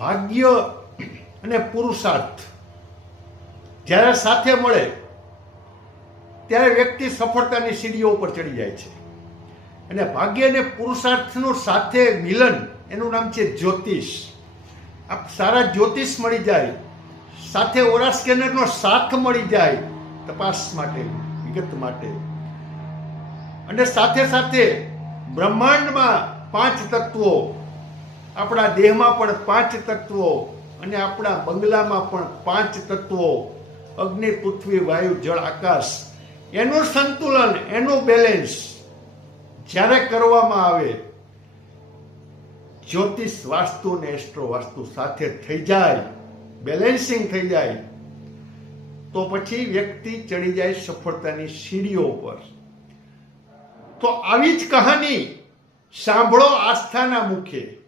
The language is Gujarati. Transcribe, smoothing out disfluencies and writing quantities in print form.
ભાગ્ય અને પુરુષાર્થ જ્યારે સાથે મળે ત્યારે વ્યક્તિ સફળતાની સીડીઓ ઉપર ચડી જાય છે. અને ભાગ્ય અને પુરુષાર્થનું સાથે મિલન, એનું નામ છે જ્યોતિષ. આપ સારા જ્યોતિષ મળી જાય, સાથે ઓરા સ્કેનરનો સાથ મળી જાય તપાસ માટે, વિગત માટે. અને સાથે સાથે બ્રહ્માંડમાં 5 તત્વો, આપણા દેહમાં પણ 5 તત્વો, અને આપણા બંગલામાં પણ 5 તત્વો, અગ્નિ, પૃથ્વી, વાયુ, જળ, આકાશ, એનું સંતુલન, એનું બેલેન્સ જ્યારે કરવામાં આવે, જ્યોતિષ વાસ્તુ અને એસ્ટ્રો વાસ્તુ સાથે થઈ જાય, બેલેન્સિંગ થઈ જાય, તો પછી વ્યક્તિ ચડી જાય સફળતાની સીડીઓ પર. તો આવી જ કહાની સાંભળો આસ્થાના મુખે.